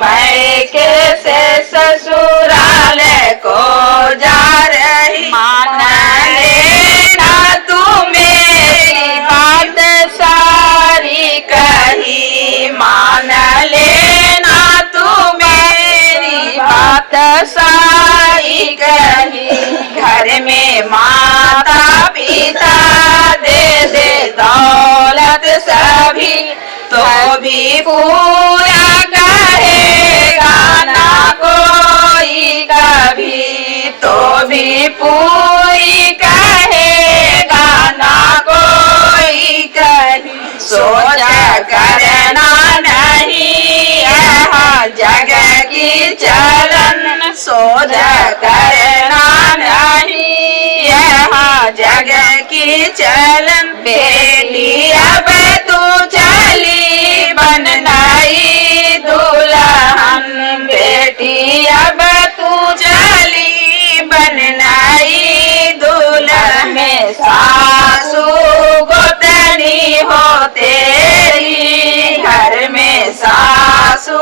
मैके से ससुराल को जा रही। मान लेना तू मेरी बात सारी कही, मान लेना तू मेरी बात सारी कही। घर में माता पिता दे दे दौलत सभी, तो भी पूरा कहेगा ना कोई कभी, तो भी पूरी कहेगा ना कोई कभी। सोच करना नहीं यह जग की चलन, सोच करना नहीं यह जग की चलन। बेटी अब तू चली बन नई दुल्हन, बेटी अब तू चली बन नई दुल्हन। में सासू गोतनी हो तेरी, घर में सासू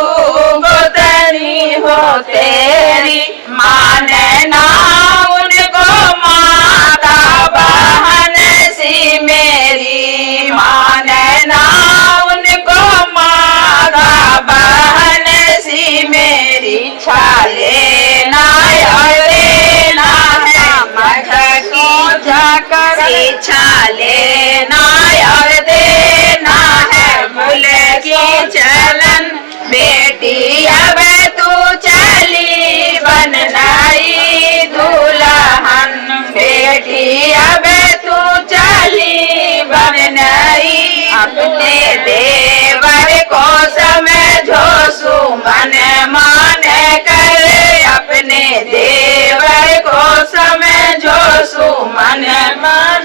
गोतनी हो तेरी। मानना उनको माता बहन सी मेरी, मानना उनको माता बहन सी मेरी। इच्छा लेना और देना है मठ की जाकर, इच्छा लेना और देना है मूल की चलन। बेटी अब तू चली बन नई दुल्हन, बेटी अब तू चली बन नई। अपने देवर को समझो सुमन मान कर, अपने देवर को समझो सुमन मान।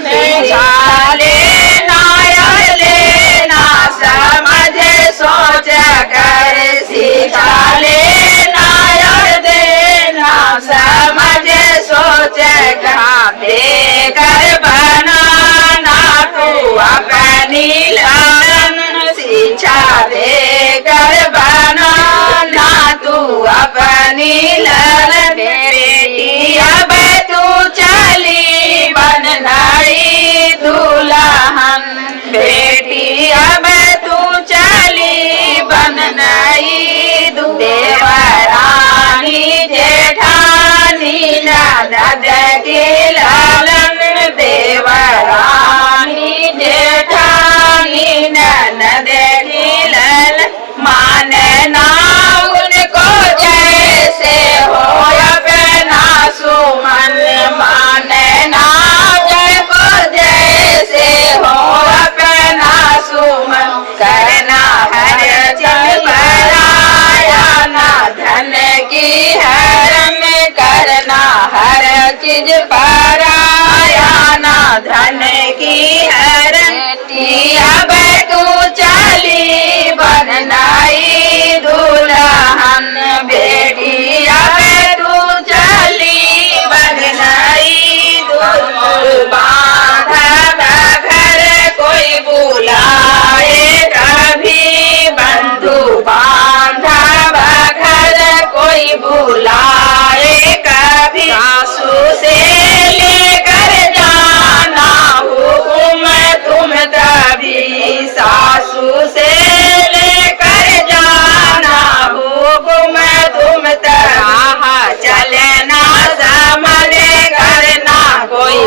लेना या लेना समझ सोच कर, सीखा लेना या देना समझ सोच कर। देकर बनाना तू अपनी लगन, शिक्षा देकर बनाना तू अपनी लगन। बेटी अब तू चली बन नई दुल्हन, बेटी अब तू चली बन नई दुल्हन। देवरानी जेठानी ननद की लालन, देवरानी जेठानी ननद की लालन। मानना उनको जैसे हो अपना सुमन, मानना उनको जैसे हो अपना सुमन। करना हर चीज पराया ना धन की हरम, करना हर चीज पराया ना धन की हरम। अब तू चली बन नई दुल्हन, बेटी अब तू चली बन नई दुल्हन। बांधा घर कोई बुलाए कभी, बंधु बांधा घर कोई बुलाए कभी। सासू से लेकर जाना हुकुम तुम तभी, सासू से लेकर जाना हुकुम तुम तभी। चलना संभल करना कोई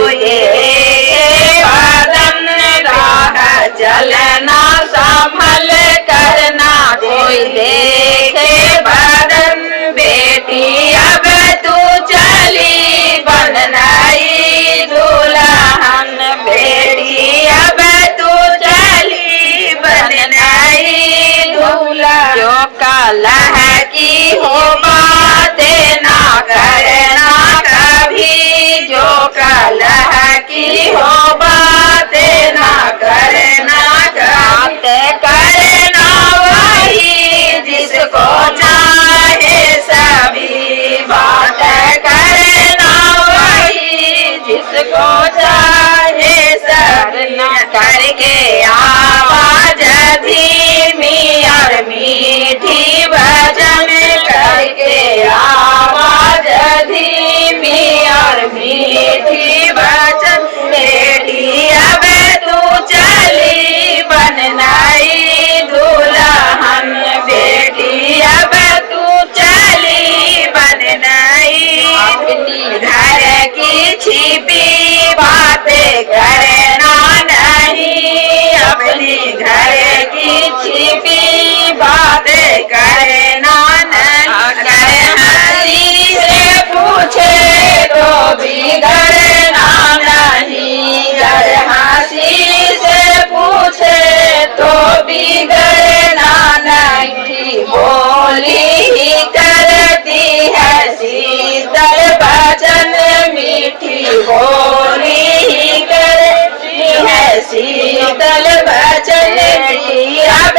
बदन, राह चलना संभल करना कोई देखे बदन। बेटी अब तू चली बन नई दुल्हन, बेटी अब तू चली बन नई दुल्हन। जो कलह की हो बातें ना करना कभी, जो कलह की हो बातें ना करना कभी। करना वही जिसको चाहे सभी, बात करना वही जिसको चाहे सभी। करके आवाज धीमी और मीठी भजन, शीतल बचन दी अब